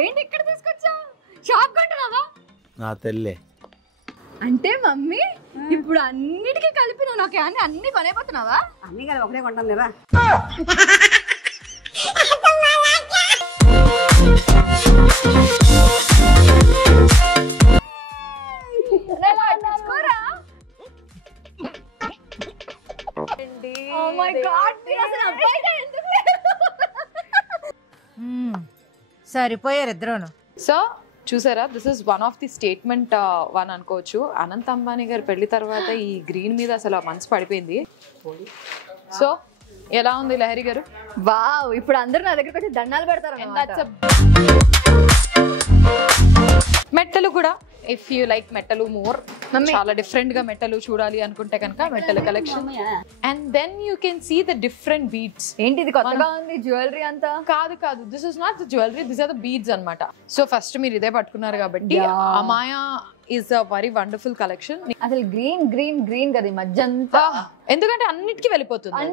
ఏంటి ఇక్కడ తీసుకొచ్చావు? షాప్ కొంటున్నావా? నా తెల్లే. అంటే మమ్మీ ఇప్పుడు అన్నిటికీ కలిపి నువ్వు నాకు అన్ని కొనేపోతున్నావా? అన్ని కదా ఒకటే కొంటాను కదా. సరిపోయారు ఇద్దరును. సో చూసారా, this is one of the statement one అనుకోవచ్చు. అనంత్ అంబానీ గారు పెళ్లి తర్వాత ఈ గ్రీన్ మీద అసలు మనసు పడిపోయింది. సో ఎలా ఉంది లహరి గారు? వావ్, ఇప్పుడు అందరూ నా దగ్గరకు వచ్చి దండాలు పెడతారు. మెట్టలు కూడా, ఇఫ్ యూ లైక్ మెట్టలు మోర్, చాలా డిఫరెంట్ గా మెట్టలు చూడాలి అనుకుంటే కనుక మెట్టల collection. And then you can see the different beads. ఏంటి ఇది కొత్తగా ఉంది జ్యువెలరీ అంతా? కాదు, this is not the jewellery, this are the beads అన్నమాట. సో ఫస్ట్ మీరు ఇదే పట్టుకున్నారు కాబట్టి Amaya is a very wonderful collection. అసలు గ్రీన్ గ్రీన్ గ్రీన్ కదా ఈ మధ్య అంతా, ఎందుకంటే అన్నిటికీ వెళ్ళిపోతుంది.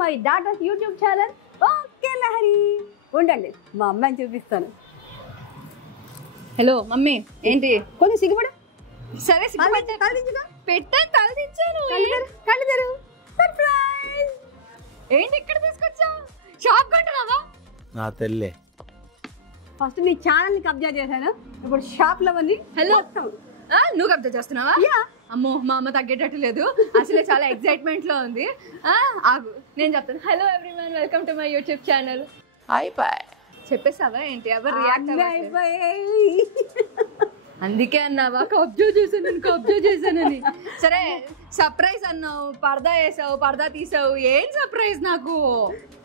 My daughter's YouTube channel okay Lahari. ఉండండి మా అమ్మాయిని చూపిస్తాను. హలో మమ్మీ, ఏంటి కొంచెం సిగ్గుపడు. సరే కళ్ళు సర్ప్రైజ్. ఏంటి ఇక్కడ తీసుకొచ్చావు? షాప్ కొంటున్నావా? నా తెల్లే. ఫస్ట్ నీ ఛానల్ ని కబ్జా చేశాను, ఇప్పుడు షాప్ లో ఉంది. హలో, నువ్వు కబ్జా చేస్తున్నావా? అమ్మో, మా అమ్మ తగ్గేటట్టు లేదు, అసలే చాలా ఎక్సైట్మెంట్ లో ఉంది. ఆగు, నేను చెప్తాను. Hello everyone, welcome to my YouTube channel. చెప్పేసావా ఏంటి? ఎవరు రియాక్ట్ అందుకే అన్నావా కబ్జా చేశానని? సరే, సర్ప్రైజ్ అన్నావు, పర్దా వేసావు, పర్దా తీసావు. ఏం సర్ప్రైజ్ నాకు?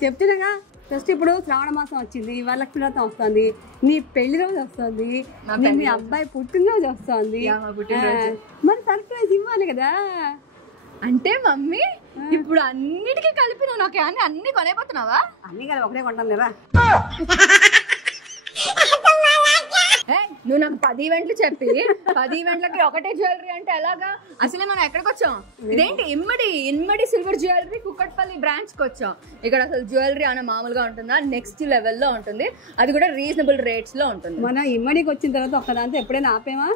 చెప్తున్నాగా, ఫస్ట్ ఇప్పుడు శ్రావణ మాసం వచ్చింది, వరలక్ష్మి వ్రతం వస్తుంది, నీ పెళ్లి రోజు వస్తుంది, మీ అబ్బాయి పుట్టినరోజు వస్తుంది, మరి సర్ప్రైజ్ ఇవ్వాలి కదా. అంటే మమ్మీ ఇప్పుడు అన్నిటికీ కలిపి నువ్వు నాకు అన్ని కొనేపోతున్నావా? అన్ని కదా ఒకటే కొంటాను కదా. నువ్వు నాకు 10 ఈవెంట్లు చెప్పి 10 ఈవెంట్లకి ఒకటే జ్యువెలరీ అంటే ఎలాగా? అసలే మనం ఎక్కడికి వచ్చాం? ఇదేంటి ఇమ్మడి సిల్వర్ జ్యువెలరీ కుక్కట్పల్లి బ్రాంచ్ కి వచ్చాం. ఇక్కడ అసలు జ్యువెలరీ అనే మామూలుగా ఉంటుందా? నెక్స్ట్ లెవెల్లో ఉంటుంది, అది కూడా రీజనబుల్ రేట్స్ లో ఉంటుంది. మన ఇమ్మడికి వచ్చిన తర్వాత ఒక్కదాంతో ఎప్పుడైనా ఆపేమా?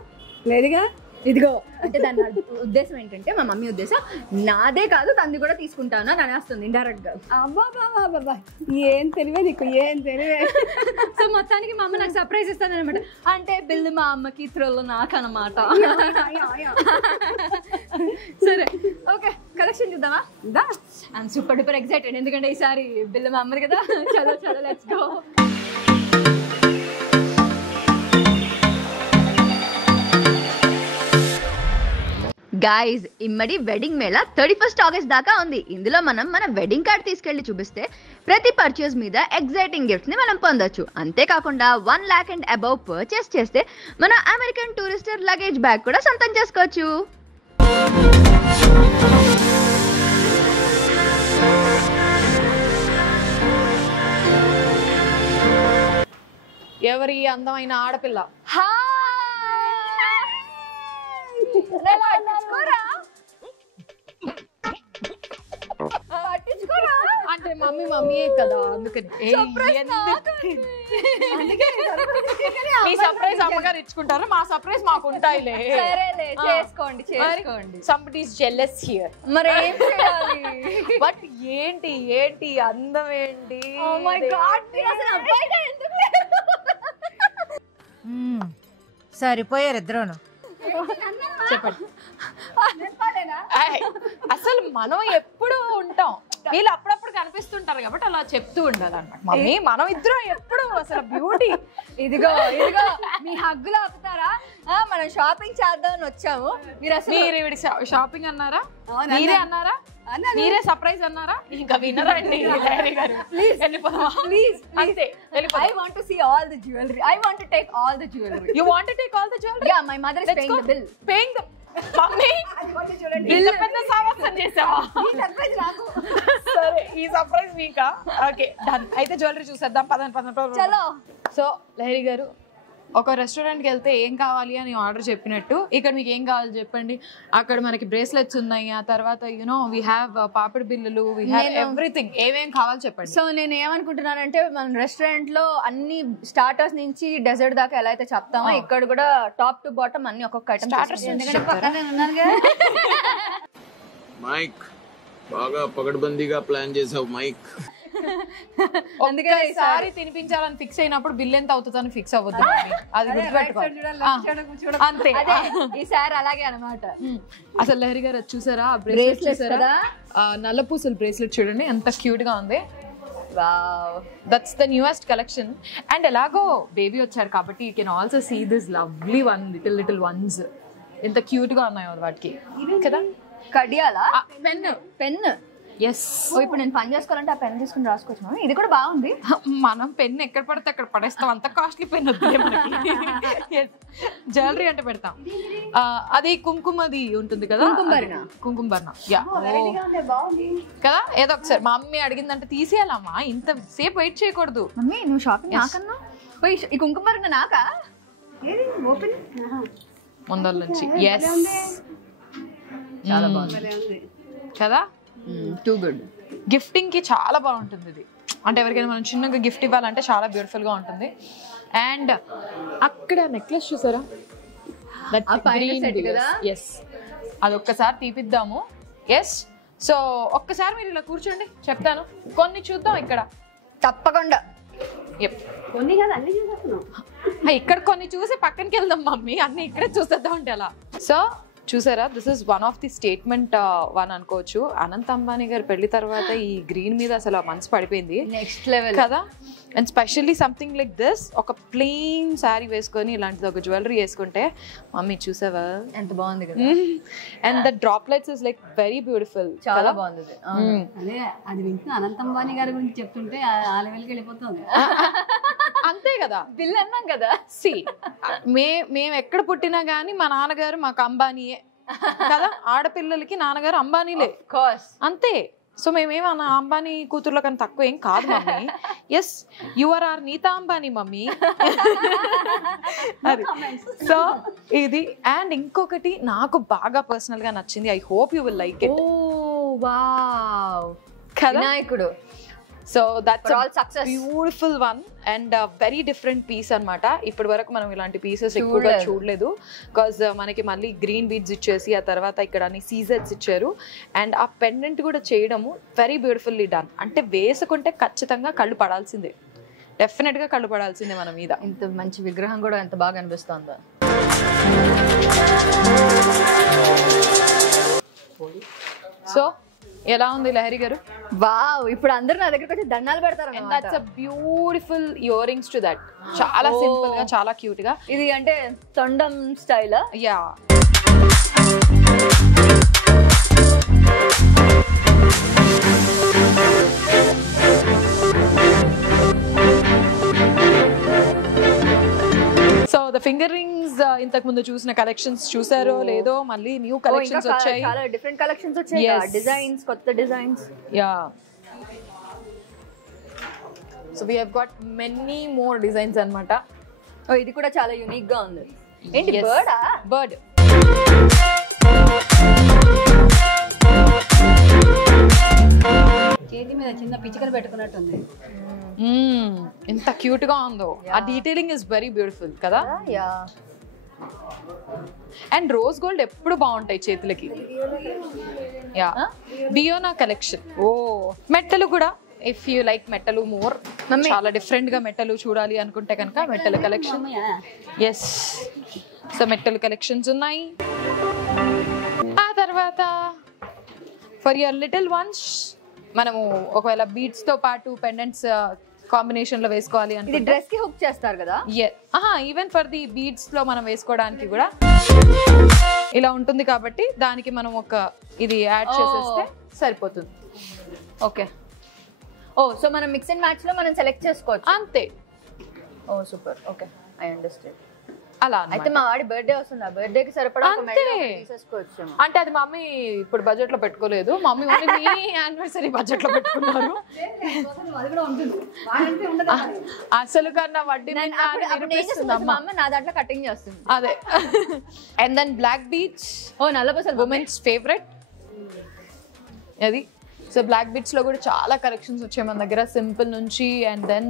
లేదుగా. ఇదిగో, అంటే దాని ఉద్దేశం ఏంటంటే, మా మమ్మీ ఉద్దేశం నాదే కాదు తనది కూడా తీసుకుంటాను అని అనేస్తుంది ఇండైరెక్ట్ గా. అబ్బాబాబా, ఏం తెలివే నీకు, ఏం తెలివే. సో మొత్తానికి మా అమ్మ నాకు సర్ప్రైజ్ ఇస్తుంది అనమాట. అంటే బిల్లు మా అమ్మకి, త్రోల్ నాకు అనమాట. సరే, ఓకే, కలెక్షన్ చూద్దామా? ఐఎమ్ సూపర్ డూపర్ ఎక్సైటెడ్, ఎందుకంటే ఈసారి బిల్లు మా అమ్మది కదా. చలో let's go. Guys, Immadi wedding Mela 31st August దాకా ఉంది. ఇందులో మనం మన వెడ్డింగ్ కార్డ్ తీసుకెళ్లి చూపిస్తే ప్రతి పర్చేస్ మీద ఎగ్జైటింగ్ గిఫ్ట్స్ ని మనం పొందొచ్చు. అంతేకాకుండా 1 lakh and above పర్చేస్ చేస్తే మన అమెరికన్ టూరిస్టర్ లగేజ్ బ్యాగ్ కూడా సొంతం చేసుకోవచ్చు. ఎవరి అందమైన ఆడపిల్ల? అంటే మమ్మీయే కదా, అందుకని మీ సర్ప్రైజ్ అమ్మగారు ఇచ్చుకుంటారు, మా సర్ప్రైజ్ మాకు ఉంటాయిలే. చేసుకోండి. Somebody is jealous here. మరి ఏం చేయాలి? బట్ ఏంటి అందం ఏంటి? ఓ మై గాడ్, అసలు అబ్బాయిగా ఎందుకు లేదు? సరిపోయారు ఇద్దరును. చెప్పండి. అసలు మనం ఎప్పుడు ఉంటాం, వీళ్ళు అప్పుడప్పుడు కనిపిస్తుంటారు కాబట్టి అలా చెప్తూ ఉండాలి అన్నమాట. మమ్మీ మనం ఇద్దరం ఎప్పుడు అసలు బ్యూటీ. ఇదిగో మీ హగ్గులు ఆపుతారా? మనం షాపింగ్ చేద్దామని వచ్చాము. మీరు షాపింగ్ అన్నారా? మీరే అన్నారా? మీరే సర్ప్రైజ్ అన్నారా? ఇంకా వినరండి. I want to see all the jewelry. I want to take all the jewelry. You want to take all the jewelry? Yeah, my mother is paying the bill. Paying the mummy ఇంత పెద్ద సామర్థ్యం చేసావా? సరే, ఈ surprise మీకా? Okay, done. అయితే jewellery చూసేద్దాం. పదండి. చలో. సో లహరి గారు ఒక రెస్టారెంట్కి వెళ్తే ఏం కావాలి అని ఆర్డర్ చెప్పినట్టు ఇక్కడ మీకు ఏం కావాలి చెప్పండి. అక్కడ మనకి బ్రేస్లెట్స్ ఉన్నాయి, ఆ తర్వాత వీ హ్యావ్ పాపడ్ బిల్లులు, వీ హ్యావ్ ఎవ్రీథింగ్. ఏమేం కావాలి చెప్పండి. సో నేను ఏమనుకుంటున్నానంటే మన రెస్టారెంట్ లో అన్ని స్టార్టర్స్ నుంచి డెజర్ట్ దాకా ఎలా అయితే చెప్తామో ఇక్కడ కూడా టాప్ టు బాటమ్ అన్ని ఒక్కొక్క ఐటమ్ స్టార్టర్స్ మైక్ బాగా పగడ్బందీగా ప్లాన్ చేసావు మైక్. అందుకని తినిపించాలని ఫిక్స్ అయినప్పుడు బిల్ ఎంత అవుతుందని ఫిక్స్ అవ్వద్దు, అది గుర్తుపెట్టుకోవాలి అంతే. ఈసారి అలాగే అనమాట. అసలు లహరి గారు చూసారా బ్రేస్లెట్ చూసారా, నల్ల పూసలు బ్రేస్లెట్ చూడండి ఎంత క్యూట్ గా ఉంది. That's the newest collection. And ఎలాగో బేబీ వచ్చారు కాబట్టి you can also see this lovely one little ones ఎంత క్యూట్ గా ఉన్నాయో వాటికి కదా. కడియాలా పెన్ ఎస్. ఇప్పుడు నేను పని చేసుకోవాలంటే ఆ పెన్ తీసుకుని రాసుకోవచ్చు. ఇది కూడా బాగుంది. మనం పెన్ ఎక్కడ పడితే అక్కడ పడేస్తాం, అంత కాస్ట్లీ పెన్ వద్దు మనకి. జ్యువెలరీ అంటే పెడతాం. అది కుంకుమది ఉంటుంది కదా, కుంకుమర్ణ కదా. ఏదో ఒకసారి మా అమ్మ అడిగిందంటే తీసేయాలమ్మా, ఇంత సేపు వెయిట్ చేయకూడదు. మమ్మీ నువ్వు షాపింగ్ నాకన్నా ఈ కుంకుమర్ణ నాకా ముందర నుంచి. ఎస్ చాలా బాగుంది కదా, టూ గుడ్. గిఫ్టింగ్ కి చాలా బాగుంటుంది ఇది. అంటే ఎవరికైనా మనం చిన్నగా గిఫ్ట్ ఇవ్వాలంటే చాలా బ్యూటిఫుల్ గా ఉంటుంది. అండ్ అక్కడ నెక్లెస్ చూసారా, ఎస్ అది ఒక్కసారి తీపిద్దాము. ఎస్. సో ఒక్కసారి మీరు ఇలా కూర్చోండి, చెప్తాను. కొన్ని చూద్దాం ఇక్కడ తప్పకుండా. కొన్ని కాదు అన్ని చూసేస్తున్నాం. ఇక్కడ కొన్ని చూసి పక్కనకి వెళ్దాం మమ్మీ, అన్ని ఇక్కడే చూసేద్దాం అంటే అలా. సో చూసారా, this is one of the statement one అనుకోవచ్చు. అనంత్ అంబానీ గారు పెళ్లి తర్వాత ఈ గ్రీన్ మీద అసలు మనసు పడిపోయింది, నెక్స్ట్ లెవెల్ కదా. And specially something like this, ఒక ప్లెయిన్ శారీ వేసుకొని ఇలాంటిది ఒక జ్యువెలరీ వేసుకుంటే మమ్మీ చూసావా ఎంత బాగుంది కదా. And the droplets is like very beautiful, చాలా బాగుంది. అదే అది వింటున్నా అనంత్ అంబానీ గారి గురించి చెప్తుంటే ఆ లెవెల్కి వెళ్ళిపోతుంది. అంతే కదా, బిల్ అన్నాం కదా. సి మేము ఎక్కడ పుట్టినా గానీ మా నాన్నగారు మాకు అంబానీయే కదా. ఆడపిల్లలకి నాన్నగారు అంబానీలే అంతే. సో మేమేం అంబానీ కూతుర్లో కానీ తక్కువ ఏం కాదు mummy. Yes, you are are Nita Ambani mummy. అది సో ఇది. అండ్ ఇంకొకటి నాకు బాగా పర్సనల్ గా నచ్చింది, I hope you will like it. కదా వినాయకుడు. So that's beautiful one and very different piece అనమాట. ఇప్పటి వరకు మనం ఇలాంటి పీసెస్ ఎక్కువగా చూడలేదు. బికాజ్ మనకి మళ్ళీ గ్రీన్ బీడ్స్ ఇచ్చేసి ఆ తర్వాత ఇక్కడ అన్ని సీజెట్స్ ఇచ్చారు. అండ్ ఆ పెండెంట్ కూడా చేయడము వెరీ బ్యూటిఫుల్లీ డన్. అంటే వేసుకుంటే ఖచ్చితంగా కళ్ళు పడాల్సిందే, డెఫినెట్ గా కళ్ళు పడాల్సిందే మన మీద. ఇంత మంచి విగ్రహం కూడా ఎంత బాగా అనిపిస్తుందో. సో ఎలా ఉంది లహరి గారు? వావ్, ఇప్పుడు అందరూ నా దగ్గరకు వచ్చి దండాలు పెడతారు. That's a beautiful ear rings to that. చాలా సింపుల్ గా, చాలా క్యూట్ గా. ఇది అంటే తొండం style. Yeah. So the finger rings ఇంతకు ముందు చూసిన కలెక్షన్స్ చూసారో లేదో, మళ్ళీ న్యూ కలెక్షన్స్ వచ్చాయి, చాలా డిఫరెంట్ కలెక్షన్స్ వచ్చాయి, డిజైన్స్, కొత్త designs. Yeah. So we have got many more designs అన్నమాట. ఓ ఇది కూడా చాలా యూనిక్ గా ఉంది. ఏంటి బర్డా? బర్డ్. చేతి మీద చిన్న పిచ్చికలు పెట్టుకున్నట్టుంది. ఎంత క్యూట్ గా ఉందో. ఆ డీటెయిలింగ్ ఇస్ వెరీ బ్యూటిఫుల్ కదా. యా. అండ్ రోజ్ గోల్డ్ ఎప్పుడు బాగుంటాయి చేతులకి. Yeah, Diona collection. ఓ మెట్టలు కూడా, ఇఫ్ యూ లైక్ మెట్టలు మోర్, చాలా డిఫరెంట్ గా మెట్టలు చూడాలి అనుకుంటే కనుక మెట్టలు కలెక్షన్. ఎస్, సో మెట్టలు కలెక్షన్స్ ఉన్నాయి. ఆ తర్వాత ఫర్ యువర్ లిటిల్ వన్స్ మనము ఒకవేళ బీడ్స్ తో పాటు పెండెంట్స్ కాంబినేషన్ లో వేసుకోవాలి అంటే డ్రెస్ కి హుక్ చేస్తారు కదా. ఈవెన్ ఫర్ ది బీడ్స్ లో మనం వేసుకోవడానికి కూడా ఇలా ఉంటుంది కాబట్టి దానికి మనం ఒక ఇది యాడ్ చేసేస్తే సరిపోతుంది. ఓకే. ఓ సో మనం మిక్స్ అండ్ మ్యాచ్ లో మనం సెలెక్ట్ చేసుకోవచ్చు అంతే. ఓ సూపర్. Okay, I understand. అలా అయితే మా వాడి బర్త్డే వస్తుంది, ఆ బర్త్డే కి సరిపడా ఒక అంతే. మెడల్ తీసేసుకోవచ్చు. అంటే అది మమ్మీ ఇప్పుడు బడ్జెట్ లో పెట్టుకోలేదు, మమ్మీ ఓన్లీ మీ యానివర్సరీ బడ్జెట్ లో పెట్టుకున్నారు. అసలు కన్నా వడ్డీ మా అమ్మ నా దాంట్లో కటింగ్ చేస్తుంది. అదే. అండ్ దెన్ బ్లాక్ బీచ్, ఓ 40% ఉమెన్స్ ఫేవరెట్ అది. సో బ్లాక్ బీచ్ లో కూడా చాలా కలెక్షన్స్ వచ్చాయి మన దగ్గర, సింపుల్ నుంచి. అండ్ దెన్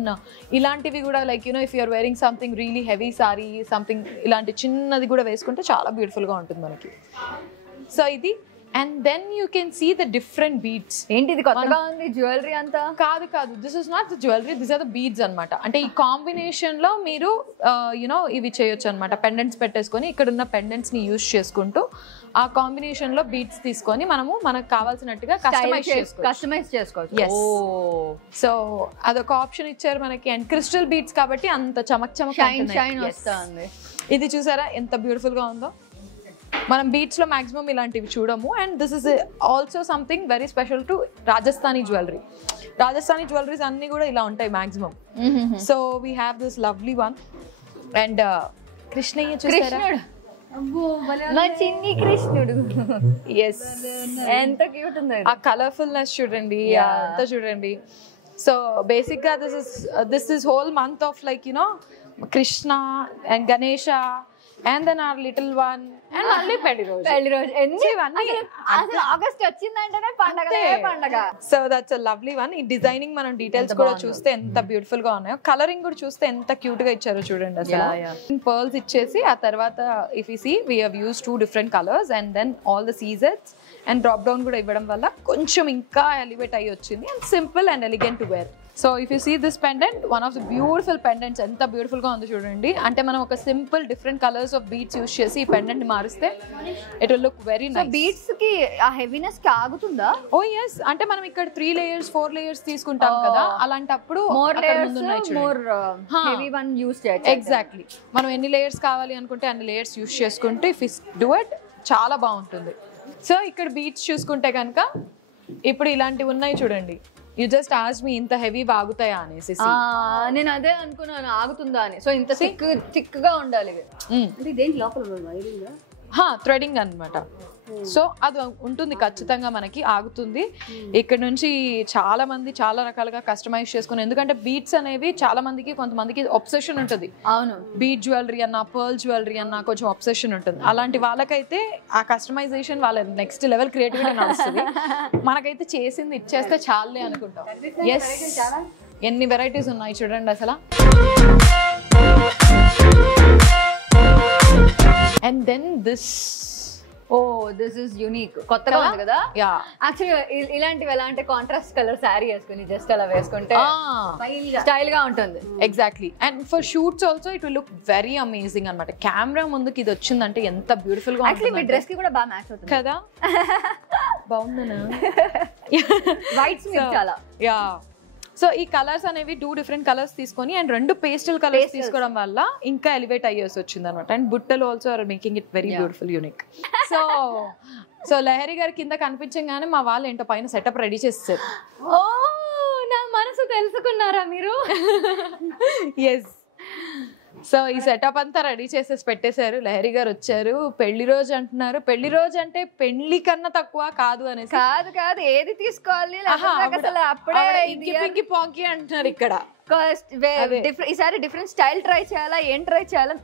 ఇలాంటివి కూడా like you know if you're wearing something really heavy sari something ఇలాంటి చిన్నది కూడా వేసుకుంటే చాలా బ్యూటిఫుల్ గా ఉంటుంది మనకి. సో ఇది. And then you can see the different beads. ఏంటి ఇది కొత్తగా ఉంది జ్యువెలరీ అంతా? కాదు కాదు, this is not the jewellery, this are the beads అనమాట. అంటే ఈ కాంబినేషన్ లో మీరు యునో ఇవి చేయొచ్చు అనమాట. పెండెంట్స్ పెట్టేసుకొని ఇక్కడ ఉన్న పెండెంట్స్ ని యూజ్ చేసుకుంటూ ఆ కాంబినేషన్ లో బీడ్స్ తీసుకొని మనకు కావాల్సినట్టుగా కస్టమైజ్ చేసుకోవచ్చు. సో అదొక ఆప్షన్ ఇచ్చారు మనకి. అండ్ క్రిస్టల్ బీడ్స్ కాబట్టి అంత చమక్ చమక్ షైన్ వస్తుంది. ఇది చూసారా ఎంత బ్యూటిఫుల్ గా ఉందో. మనం బీచ్ లో మాక్సిమం ఇలాంటివి చూడము. And this is also something very special to Rajasthani jewellery. Rajasthani jewelleries అన్ని కూడా ఇలా ఉంటాయి maximum. So we have this lovely one. And Krishnayya చూసారా, మా చిన్ని కృష్ణుడు. ఎస్, ఎంత క్యూట్ ఉంది. ఆ కలర్ఫుల్నెస్ చూడండి, అంతా చూడండి. సో బేసిక్ గా this is whole month of like you know Krishna and Ganesha and then our little one and మళ్ళీ పెళ్లి రోజు అసలు ఆగస్ట్ వచ్చిందంటేనే పండగ. So that's a lovely one. ఈ డిజైనింగ్ మనం డీటెయిల్స్ కూడా చూస్తే ఎంత బ్యూటిఫుల్ గా ఉన్నాయో, కలరింగ్ కూడా చూస్తే ఎంత క్యూట్ గా ఇచ్చారో చూడండి. అసలు పర్ల్స్ ఇచ్చేసి ఆ తర్వాత if you see we have used 2 different colors and then all the సీజెట్స్ అండ్ డ్రాప్ డౌన్ కూడా ఇవ్వడం వల్ల కొంచెం ఇంకా ఎలివేట్ అయ్యి వచ్చింది. And simple and elegant to wear. So if you see this pendant, one of the beautiful pendants, ఎంత beautiful గా ఉంది చూడండి. అంటే మనం ఒక simple different colours of beads use చేసి ఈ పెండెంట్ మారిస్తే it will look very nice. Beads కి ఆ హెవీనెస్ కి ఆగుతుందా? ఓ ఎస్, అంటే మనం ఇక్కడ 3 layers 4 layers తీసుకుంటాం కదా, అలాంటప్పుడు ఎగ్జాక్ట్లీ మనం ఎన్ని లేయర్స్ కావాలి అనుకుంటే అన్ని లేయర్స్ యూజ్ చేసుకుంటే ఇఫ్ ఇస్ డూ ఇట్ చాలా బాగుంటుంది. సో ఇక్కడ బీడ్స్ చూసుకుంటే కనుక ఇప్పుడు ఇలాంటివి ఉన్నాయి చూడండి. యూ జస్ట్ ఆస్క్డ్ మీ ఇంత హెవీ ఆగుతాయా అనేసి. నేను అదే అనుకున్నాను ఆగుతుందా అని. సో ఇంత థిక్ గా ఉండాలి. థ్రెడింగ్ అన్నమాట. సో అది ఉంటుంది ఖచ్చితంగా, మనకి ఆగుతుంది. ఇక్కడ నుంచి చాలా మంది చాలా రకాలుగా కస్టమైజ్ చేసుకుని, ఎందుకంటే బీడ్స్ అనేవి చాలా మందికి కొంతమందికి ఒబ్సెషన్ ఉంటుంది. అవును, బీడ్ జ్యువెలరీ అన్న పర్ల్ జ్యువెలరీ అన్న కొంచెం ఒబ్సెషన్ ఉంటుంది. అలాంటి వాళ్ళకైతే ఆ కస్టమైజేషన్ వాళ్ళ నెక్స్ట్ లెవెల్ క్రియేటివిటీ నడుస్తుంది. మనకైతే చేసింది ఇచ్చేస్తే చాలే అనుకుంటాం. ఎస్, ఎన్ని వెరైటీస్ ఉన్నాయి చూడండి అసలు. And then this, this is unique, కొత్తగా ఉంది కదా. యాక్చువల్లీ ఇలాంటివి ఎలా అంటే కాంట్రాస్ట్ కలర్ శారీ వేసుకుని జస్ట్ అలా వేసుకుంటే స్టైల్ గా ఉంటుంది. Exactly. And for shoots also it will look very amazing అనమాట. కెమెరా ముందుకి ఇది వచ్చిందంటే ఎంత బ్యూటిఫుల్ గా ఉంటుంది. మీ డ్రెస్ కి కూడా బాగా మ్యాచ్ అవుతుంది కదా. బాగుందనా? వైట్స్ చాలా. యా. సో ఈ కలర్స్ అనేవి 2 different కలర్స్ తీసుకొని అండ్ 2 పేస్టల్ కలర్స్ తీసుకోవడం వల్ల ఇంకా ఎలివేట్ అయ్యేసి వచ్చింది అనమాట. అండ్ బుట్టలు also are making it very beautiful, unique. So Lahari గారి కింద కనిపించగానే మా వాళ్ళు ఏంటో పైన సెటప్ రెడీ చేస్తారు. ఓ, నా మనసు తెలుసుకున్నారా మీరు? ఎస్. సో ఈ సెటప్ అంతా రెడీ చేసేసి పెట్టేశారు. లహరి గారు వచ్చారు. పెళ్లి రోజు అంటున్నారు. పెళ్లి రోజు అంటే పెళ్లి కన్నా తక్కువ కాదు అనేసి. కాదు, ఏది తీసుకోవాలి పింకి పాంకి అంటున్నారు ఇక్కడ. ఈసారి డిఫరెంట్ స్టైల్ ట్రై చేయాలా, ఏం ట్రై చేయాలా?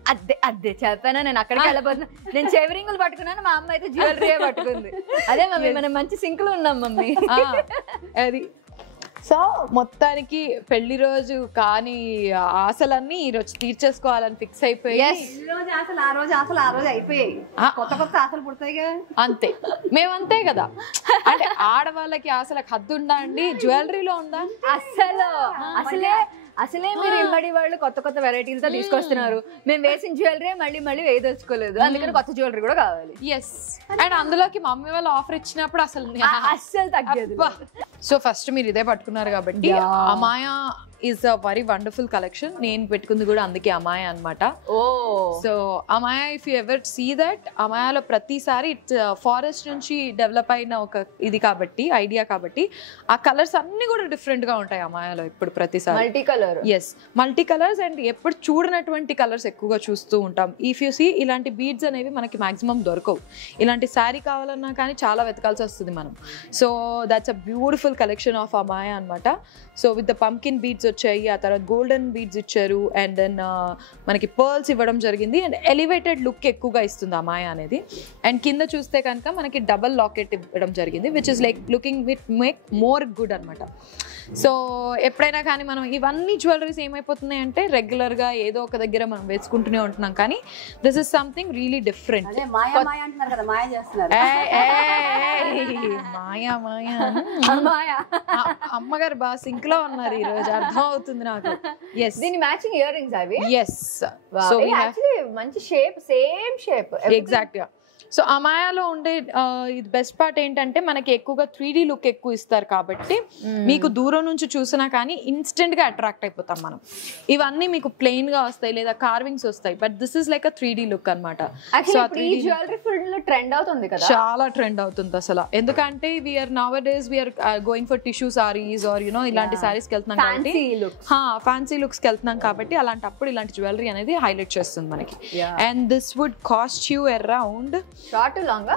అదే చెప్పాను, నేను అక్కడికి వెళ్ళబోతున్నా. నేను చెవిరింగులు పట్టుకున్నాను, మా అమ్మ అయితే జ్యువెలరీ పట్టుకుంది. అదే మమ్మీ, మనం మంచి సింక్ లో ఉన్నాం మమ్మీ. అది. సో మొత్తానికి పెళ్లి రోజు కానీ ఆశలన్నీ ఈ రోజు తీర్చేసుకోవాలని ఫిక్స్ అయిపోయి, ఆ రోజు అయిపోయాయి. కొత్త ఆశలు పుడతాయిగా. అంతే, మేమంతే కదా. అంటే ఆడవాళ్ళకి ఆశలకు హద్దు ఉందా అండి? జ్యువెలరీలో ఉందా? అసలే మీరు ఇమ్మడి వాళ్ళు కొత్త వెరైటీలతో తీసుకొస్తున్నారు. మేము వేసిన జ్యువెలరీ మళ్ళీ వేయదలుచుకోలేదు, అందుకని కొత్త జ్యువెలరీ కూడా కావాలి. ఎస్. అండ్ అందులోకి మమ్మీ వాళ్ళు ఆఫర్ ఇచ్చినప్పుడు అసలు తగ్గదు. సో ఫస్ట్ మీరు ఇదే పట్టుకున్నారు కాబట్టి Amaya is a very wonderful collection. నేను పెట్టుకుంది కూడా అందుకే అమాయా అనమాట. So Amaya if you ever see that, అమాయాలో ప్రతిసారి ఇట్స్ ఫారెస్ట్ నుంచి డెవలప్ అయిన ఒక ఇది కాబట్టి, ఐడియా కాబట్టి ఆ కలర్స్ అన్ని కూడా డిఫరెంట్ గా ఉంటాయి అమాయాలో ఇప్పుడు ప్రతిసారి. Multi colour. Yes, multi colours and ఎప్పుడు చూడనటువంటి కలర్స్ ఎక్కువగా చూస్తూ ఉంటాం. ఇఫ్ యూ సీ ఇలాంటి బీడ్స్ అనేవి మనకి మాక్సిమం దొరకవు. ఇలాంటి శారీ కావాలన్నా కానీ చాలా వెతకాల్సి వస్తుంది మనం. So that's a beautiful collection of Amaya అనమాట. So with the pumpkin beads వచ్చాయి, ఆ తర్వాత గోల్డెన్ బీడ్స్ ఇచ్చారు, అండ్ దెన్ మనకి పర్ల్స్ ఇవ్వడం జరిగింది. అండ్ ఎలివేటెడ్ లుక్ ఎక్కువగా ఇస్తుంది అమాయా అనేది. అండ్ కింద చూస్తే కనుక మనకి డబల్ లాకెట్ ఇవ్వడం జరిగింది, which is like looking with make more good అనమాట. సో ఎప్పుడైనా కానీ మనం ఇవన్నీ జ్యువెలరీస్ ఏమైపోతున్నాయి అంటే రెగ్యులర్గా ఏదో ఒక దగ్గర మనం వేసుకుంటూనే ఉంటున్నాం, కానీ this is something really different. Maya Maya అంటున్నారు కదా, మాయా చేస్తున్నారు. మాయా మాయా అమ్మగారు బాగా సింక్ లో ఉన్నారు ఈ రోజు, అర్థం అవుతుంది నాకు. ఎస్, దీని మ్యాచింగ్ ఇయర్ రింగ్స్ అవి. ఎస్, సో యాక్చువల్లీ మంచి షేప్, సేమ్ షేప్ ఎగ్జాక్ట్ గా. సో అమాయాలో ఉండే ఇది బెస్ట్ పార్ట్ ఏంటంటే మనకి ఎక్కువగా 3D లుక్ ఎక్కువ ఇస్తారు కాబట్టి మీకు దూరం నుంచి చూసినా కానీ ఇన్స్టెంట్ గా అట్రాక్ట్ అయిపోతాం మనం. ఇవన్నీ మీకు ప్లెయిన్ గా వస్తాయి లేదా కార్వింగ్స్ వస్తాయి, but this is like a 3D look అనమాట. జ్యువెలరీ ఫీల్డ్ లో ట్రెండ్ అవుతుంది కదా, చాలా ట్రెండ్ అవుతుంది అసలు. ఎందుకంటే we're nowadays we're going for tissue saris or you know ఇలాంటి సారీస్ కి వెళ్తున్నాం కాబట్టి, ఫ్యాన్సీ లుక్స్ కి వెళ్తున్నాం కాబట్టి అలాంటప్పుడు ఇలాంటి జ్యువెలరీ అనేది హైలైట్ చేస్తుంది మనకి. And this would cost you around short long.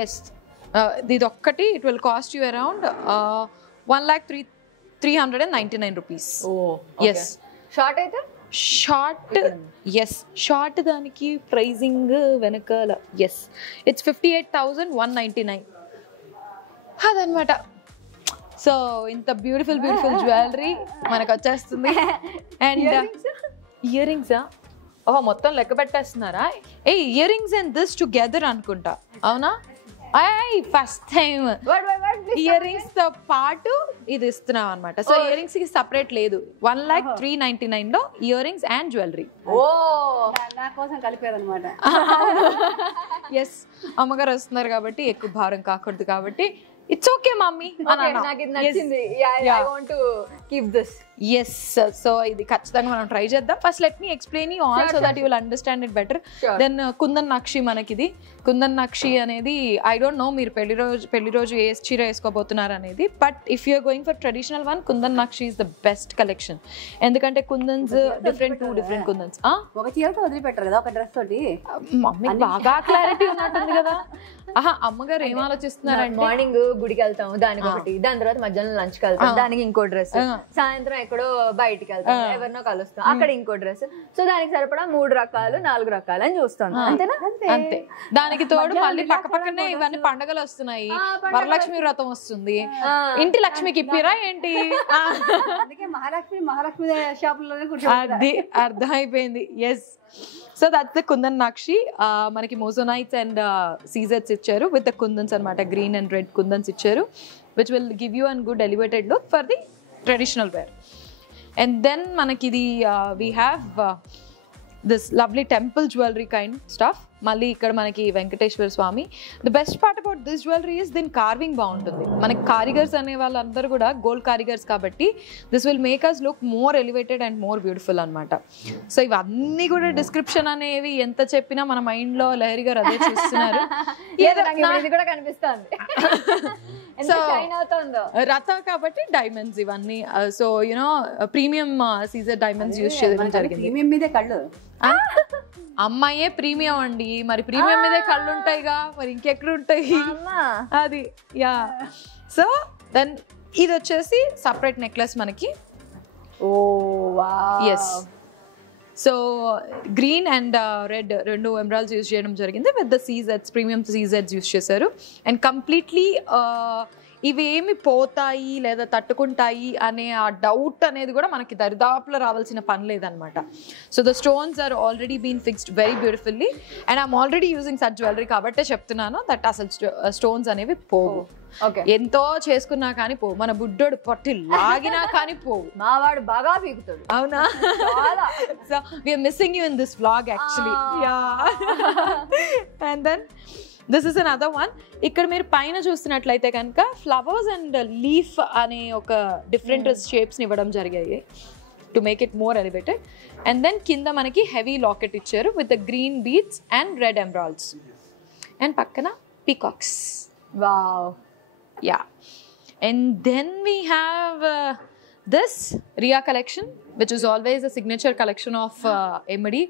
Yes, ఇది ఒక్కటి it will cost you around 1,0399 rupees. Yes, short అయితే షార్ట్, ఎస్ షార్ట్ దానికి ప్రైజింగ్ వెనకాల ఎస్ ఇట్స్ 58,199 అదనమాట. సో ఇంత బ్యూటిఫుల్ జ్యువెలరీ మనకు వచ్చేస్తుంది. అండ్ ఇయర్ రింగ్సా, ఓహో మొత్తం లెక్క పెట్టేస్తున్నారా? Earrings and this together అనుకుంటా, అవునా? ఫస్ట్ టైం ఇయర్ రింగ్స్ తో పాటు ఇది ఇస్తున్నాం అనమాట. సో ఇయర్ రింగ్స్ కి సపరేట్ లేదు, 1,0399 లో ఇయర్ రింగ్స్ అండ్ జ్యువెలరీ. నా కోసం కలిపారు అనమాట. ఎస్, అమ్మగారు వస్తున్నారు కాబట్టి ఎక్కువ భారం కాకూడదు కాబట్టి ఇట్స్ ఓకే మమ్మీ. నాకు ఇది నచ్చింది, I want to keep this. Yes, so ఇది ఖచ్చితంగా మనం ట్రై చేద్దాం. First let me explain you all so that you will understand it better. Then Kundan Nakshi, మనకిది కుందన్ నక్షి అనేది ఐ డోంట్ నో మీరు పెళ్లి రోజు ఏ చీర వేసుకోబోతున్నారు అనేది, but if you're going for traditional one, Kundan Nakshi is the best collection. ఎందుకంటే కుందన్స్ డిఫరెంట్ కుందన్స్. ఒక చీరతో వదిలిపెట్టారు కదా, ఒక డ్రెస్ తోటి. మమ్మీకి బాగా క్లారిటీ ఉన్నట్టుంది కదా. అమ్మగారు ఏం ఆలోచిస్తున్నారంటే మార్నింగ్ గుడికి వెళ్తాం, దానికి ఒకటి, దాని తర్వాత మధ్యాహ్నం లంచ్ కి వెళ్తాం, దానికి ఇంకో డ్రెస్, సాయంత్రం ఎక్కడో బయటికి వెళ్తాం, ఎవరినో కలుస్తాం, అక్కడ ఇంకో డ్రెస్. సో దానికి సరిపడా 3 రకాలు 4 రకాలు అని చూస్తాం, అంతేనా? అంతే. దానికి తోడు మళ్ళీ పక్క పక్కనే ఇవన్నీ పండుగలు వస్తున్నాయి, వరలక్ష్మి వ్రతం వస్తుంది, ఇంటి లక్ష్మికి ఇప్పిరా ఏంటి? అందుకే మహాలక్ష్మి షాపుల్లోనే అది అర్థమైపోయింది. Yes, so that's the Kundan Nakshi. మనకి మోజోనైట్స్ అండ్ సీజర్స్ ఇచ్చారు విత్ ద కుందన్స్ అనమాట, గ్రీన్ అండ్ రెడ్ కుందన్స్ ఇచ్చారు, which will give you and good elevated look for the traditional wear. And then మనకి ఇది we have this lovely temple jewellery kind stuff. మళ్ళీ ఇక్కడ మనకి Venkateswara Swamy. The best part about this jewellery is దీని carving బాగుంటుంది. మనకి కారిగర్స్ అనే వాళ్ళందరూ కూడా గోల్డ్ కారిగర్స్ కాబట్టి this will make us look more elevated and more beautiful అనమాట. సో ఇవన్నీ కూడా డిస్క్రిప్షన్ అనేవి ఎంత చెప్పినా మన మైండ్ లో లహరి గారు అదే చూస్తున్నారు. కూడా కనిపిస్తుంది. సో రథ కాబట్టి డైమండ్స్ ఇవన్నీ. So you know premium CZ diamonds use చేయడం జరిగింది. మీదే కళ్ళు అమ్మాయే ప్రీమియం అండి, మరి ప్రీమియం మీదే కళ్ళు ఉంటాయిగా, మరి ఇంకెక్కడ ఉంటాయి అది. యా, సో దెన్ ఇది వచ్చేసి సపరేట్ నెక్లెస్ మనకి. Yes, so green and red రెండు ఎమరాల్డ్స్ యూజ్ చేయడం జరిగింది విత్ ద సీజెడ్స్, ప్రీమియం సీజెడ్స్ యూజ్ చేశారు. అండ్ కంప్లీట్లీ ఇవి ఏమి పోతాయి లేదా తట్టుకుంటాయి అనే ఆ డౌట్ అనేది కూడా మనకి దరిదాపులో రావాల్సిన పని లేదనమాట. So the stones are already been fixed very beautifully and I'm already using such jewellery కాబట్టే చెప్తున్నాను దట్ అసలు స్టోన్స్ అనేవి పోవు. ఎంతో చేసుకున్నా కానీ పోవు, మన బుడ్డోడు పట్టి లాగినా కానీ పోవు, మా వాడు బాగా పీకుతాడు. అవునా? So we're missing you in this vlog actually. Yeah, and then this is another one. ఇక్కడ మీరు పైన చూస్తున్నట్లయితే కనుక ఫ్లవర్స్ అండ్ లీఫ్ అనే ఒక డిఫరెంట్ షేప్స్ని ఇవ్వడం జరిగాయి to make it more elevated. And then కింద మనకి హెవీ లాకెట్ ఇచ్చారు with the green beads and red emeralds. And పక్కన peacocks. Wow. Yeah. And then we have this Ria collection, which is always a signature collection of Emadi.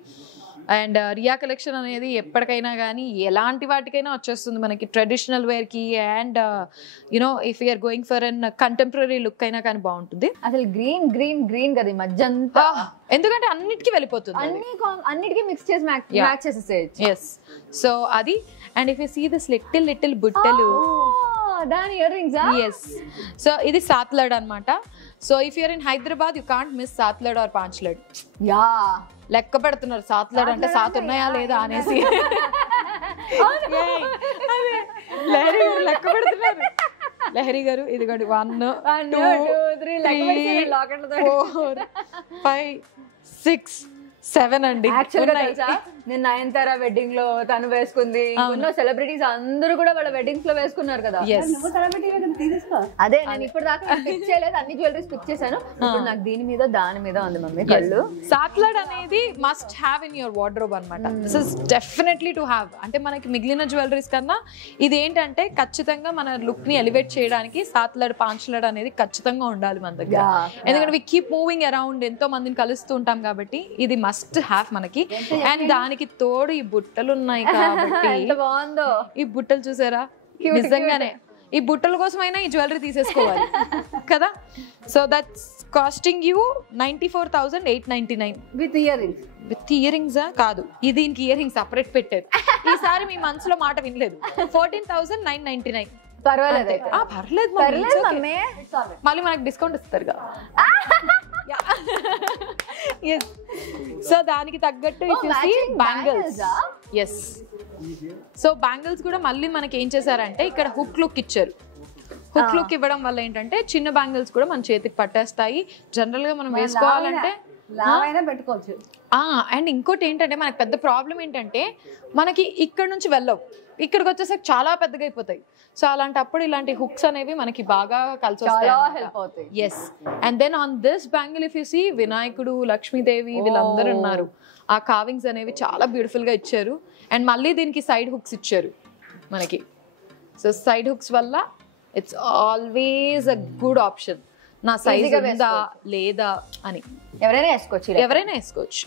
And Riya collection అనేది ఎప్పటికైనా కానీ ఎలాంటి వాటికైనా వచ్చేస్తుంది మనకి, ట్రెడిషనల్ వేర్కి and you know if you're going for an contemporary look అయినా కానీ బాగుంటుంది. అసలు గ్రీన్ గ్రీన్ గ్రీన్ కదా ఈ మధ్య అంతా, ఎందుకంటే అన్నిటికీ వెళ్ళిపోతుంది, అన్నిటికీ మిక్స్ చేసి మ్యాచ్ చేసేసేయచ్చు. ఎస్. సో అది. And if you see this little బుట్టలు, దాని ఇయర్ రింగ్స్. ఎస్. సో ఇది సాత్లడ్ అనమాట. So if you're in Hyderabad you can't miss Satlada or Panchlada. Yeah, లెక్క పెడుతున్నారు సాత్లడ్ అంటే సాత్ ఉన్నాయా లేదా అనేసి. లహరి గారు లెక్క పెడుతున్నారు. లహరి గారు ఇదిగోండి 1 2 3 4 5 6 7 అండి. నేను నయనతార వెడ్డింగ్ లో తను వేసుకుంది, ఉన్న సెలబ్రిటీస్ అందరూ కూడా వాళ్ళ వెడ్డింగ్స్ లో వేసుకున్నారు కదా. అదే నేను ఇప్పుడు దాకా పిక్ చేయలేదు, అన్ని జ్యువెలరీస్ పిక్ చేశాను. ఇప్పుడు నాకు దీని మీద దాని మీద ఉంది మమ్మీ కళ్ళు. సాత్లడ్ అనేది must have in your wardrobe అనమాట. This is definitely to have. అంటే మనకి మిగిలిన జ్యువెలరీస్ కన్నా ఇది ఏంటంటే ఖచ్చితంగా మన లుక్ ని ఎలివేట్ చేయడానికి సాత్లడ్ పాంచ్లడ్ అనేది ఖచ్చితంగా ఉండాలి మన దగ్గర. ఎందుకంటే వి కీప్ మూవింగ్ అరౌండ్, ఎంతో మందిని కలుస్తూ ఉంటాం కాబట్టి ఇది మస్ట్ హ్యావ్ మనకి. అండ్ దానికి తోడు ఈ బుట్టలు ఉన్నాయి కాబట్టి బాగుందో. ఈ బుట్టలు చూసారా, నిజంగానే ఈ బుట్టల కోసమైనా ఈ జ్యువెలరీ తీసేసుకోవాలి కదా. So that's casting you 94,899 with ear rings. With ear rings కాదు, ఇది దీనికి ఇయర్ రింగ్స్ సపరేట్ పెట్టారు. ఈసారి మీ మనసులో మాట వినలేదు. 14,999. పర్వాలేదు, పర్లేదు మమ్మీ. మళ్ళీ మనకి డిస్కౌంట్ ఇస్తారు కదా. సో దానికి తగ్గట్టు బ్యాంగిల్స్. ఎస్. సో బ్యాంగిల్స్ కూడా మళ్ళీ మనకి ఏం చేశారంటే ఇక్కడ హుక్ లుక్ ఇచ్చారు. హుక్ లుక్ ఇవ్వడం వల్ల ఏంటంటే చిన్న బ్యాంగిల్స్ కూడా మన చేతికి పట్టేస్తాయి. జనరల్ గా మనం వేసుకోవాలంటే పెట్టుకోవచ్చు. అండ్ ఇంకోటి ఏంటంటే మనకి పెద్ద ప్రాబ్లం ఏంటంటే మనకి ఇక్కడ నుంచి వెళ్ళవు, ఇక్కడికి వచ్చేసరికి చాలా పెద్దగా అయిపోతాయి. సో అలాంటప్పుడు ఇలాంటి హుక్స్ అనేవి మనకి బాగా కలిసి వస్తాయి. Yes. And then on this bangle if you see వినాయకుడు, లక్ష్మీదేవి వీళ్ళందరూ ఉన్నారు. ఆ కావింగ్స్ అనేవి చాలా బ్యూటిఫుల్ గా ఇచ్చారు. అండ్ మళ్ళీ దీనికి సైడ్ హుక్స్ ఇచ్చారు మనకి. సో సైడ్ హుక్స్ వల్ల it's always a good option. నా సైజ్ ఉందా లేదా అని ఎవరైనా వేసుకోవచ్చు.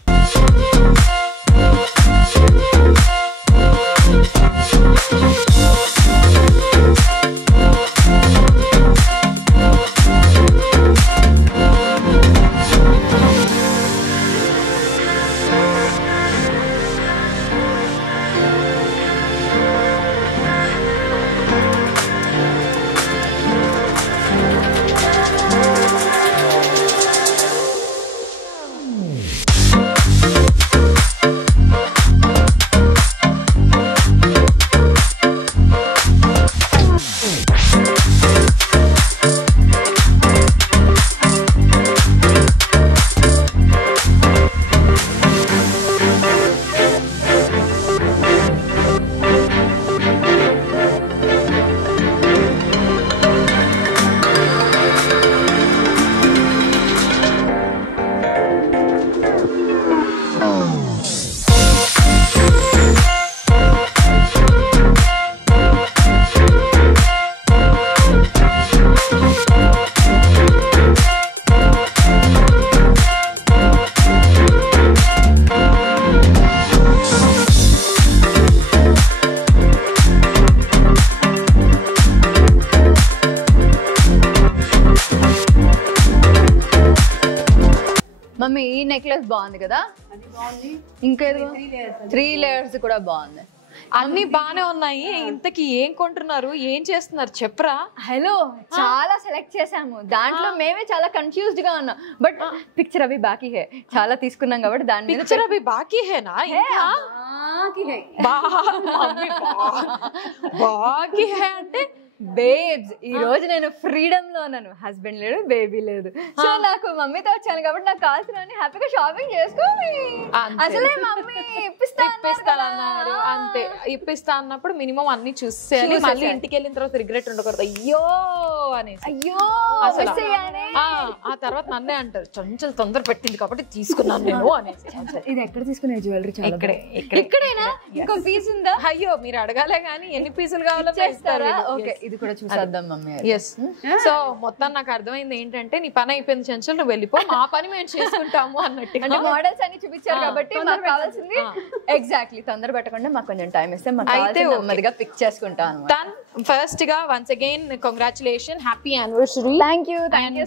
మమ్మీ ఈ నెక్లెస్ బాగుంది కదా, ఇంకేదో 3 layers కూడా బాగుంది. అన్ని బానే ఉన్నాయి. ఇంతకి ఏం కొంటున్నారు, ఏం చేస్తున్నారు చెప్పరా? హలో, చాలా సెలెక్ట్ చేసాము, దాంట్లో మేమే చాలా కన్ఫ్యూజ్డ్ గా ఉన్నాం. బట్ పిక్చర్ అవి బాకీ హే, చాలా తీసుకున్నాం కాబట్టి దాని మీద పిక్చర్ అవి బాకీ హేనా? బాకీ హే అంటే బేబ్స్ ఈ రోజు నేను ఫ్రీడమ్ లో ఉన్నాను, హస్బెండ్ లేడు, బేబీ లేదు. సో నాకు మమ్మీతో వచ్చాను కాబట్టి నాకు కావాల్సిన హ్యాపీగా షాపింగ్ చేసుకోవాలి. అసలే మమ్మీ ఇప్పిస్తానన్నారు అంతే. ఇప్పిస్తా అన్నప్పుడు మినిమం అన్ని చూసేయాలి. మళ్ళీ ఇంటికి వెళ్ళిన తర్వాత రిగ్రెట్ ఉండకూడదు, అయ్యో అనేసి. అయ్యో అసలు ఆ తర్వాత నన్నే అంటారు, చంచల్ తొందర పెట్టింది కాబట్టి తీసుకున్నాను నేను అనేసి. ఇది ఎక్కడ తీసుకునే జ్యువెలరీ? ఇక్కడేనా? ఇంకో పీస్ ఉందా? అయ్యో మీరు అడగాలే గానీ ఎన్ని పీసులు కావాలో చేస్తారా? ఓకే, ఇది కూడా చూసేద్దాం మమ్మీ. ఎస్. సో మొత్తం నాకు అర్థమైంది ఏంటంటే, నీ పని అయిపోయింది చంచల్, నువ్వు వెళ్ళిపో, మా పని మేము చేసుకుంటాము అన్నట్టు. అంటే మోడల్స్ అన్ని చూపించారు కాబట్టి మాకు కావాల్సింది ఎగ్జాక్ట్లీ తొందర పెట్టకుండా మాకు కొంచెం టైం ఇస్తే మాకు అయితే నెమ్మదిగా పిక్ చేసుకుంటాను. ఫస్ట్ గా once again congratulation, happy anniversary. Thank you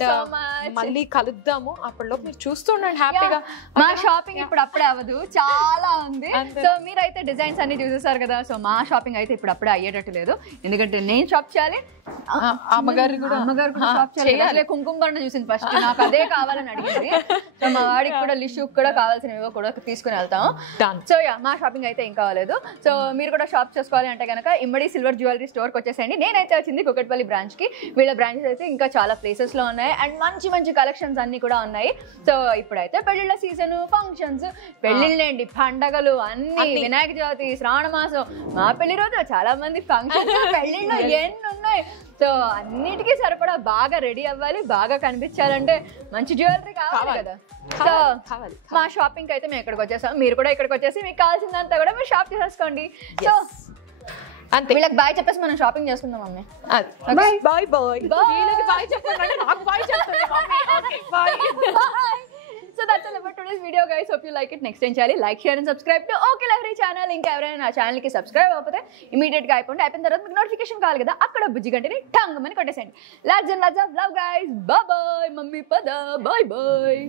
so much. మళ్ళీ కలుద్దాము, అప్పటిలోపు మీరు చూస్తుండండి హ్యాపీగా. మా షాపింగ్ ఇప్పుడు అప్పుడే అవ్వదు, చాలా ఉంది. సో మీరైతే డిజైన్స్ అన్ని చూసేసారు కదా. సో మా షాపింగ్ అయితే ఇప్పుడు అప్పుడే అయ్యేటట్టు లేదు, ఎందుకంటే నేను షాప్ చేయాలి, అమ్మగారు కూడా షాప్ చేయాలి. కుంకుమ బండ చూసింది ఫస్ట్, నాకు అదే కావాలని అడిగింది. సో మా వాడికి కూడా లిషు కూడా కావాల్సినవి కూడా తీసుకుని వెళ్తాం. సో మా షాపింగ్ అయితే ఇంకా అవ్వలేదు. సో మీరు కూడా షాప్ చేసుకోవాలి అంటే కనుక ఇమ్మడి సిల్వర్ జ్యువెలరీ స్టోర్కి వచ్చేసేయండి. నేనైతే వచ్చింది కుకట్పల్లి బ్రాంచ్ కి. వీళ్ళ బ్రాంచెస్ అయితే ఇంకా చాలా ప్లేసెస్ లో ఉన్నాయి అండ్ మంచి మంచి కలెక్షన్స్ అన్ని కూడా ఉన్నాయి. సో ఇప్పుడైతే పెళ్లిళ్ళ సీజన్, ఫంక్షన్స్, పెళ్లిళ్ళేంటి, పండగలు అన్ని, వినాయక చవితి, శ్రావణ మాసం, మా పెళ్లి రోజు చాలా మంది ఫంక్షన్స్, పెళ్లిళ్ళు ఎన్ని ఉన్నాయి. సో అన్నిటికీ సరిపడా బాగా రెడీ అవ్వాలి, బాగా కనిపించాలంటే మంచి జ్యువెలరీ కావాలి కదా. సో మా షాపింగ్ అయితే మేము ఇక్కడికి వచ్చేసాం, మీరు కూడా ఇక్కడికి వచ్చేసి మీకు కావాల్సిందంతా కూడా మీరు షాప్ చేసేసుకోండి. సో అంతే, వీళ్ళకి బాయ్ చెప్పేసి మనం షాపింగ్ చేసుకుందాం mummy. Bye bye bye bye చెప్పండి, నాకు బాయ్ చెప్తుంది mummy. Okay bye. So that's all about today's video guys. Hope you like it. Next time chali like, share and subscribe to Okay Lovery channel. Inka evaraina na channel ki subscribe avapothe immediate ga అయిపోయిన తర్వాత మీకు notification కావాలి కదా, అక్కడ బుజ్జి గంటని టంగ్ మని కొట్టేసేయండి. Lots and lots of love guys. Bye bye. Mummy పద. Bye bye.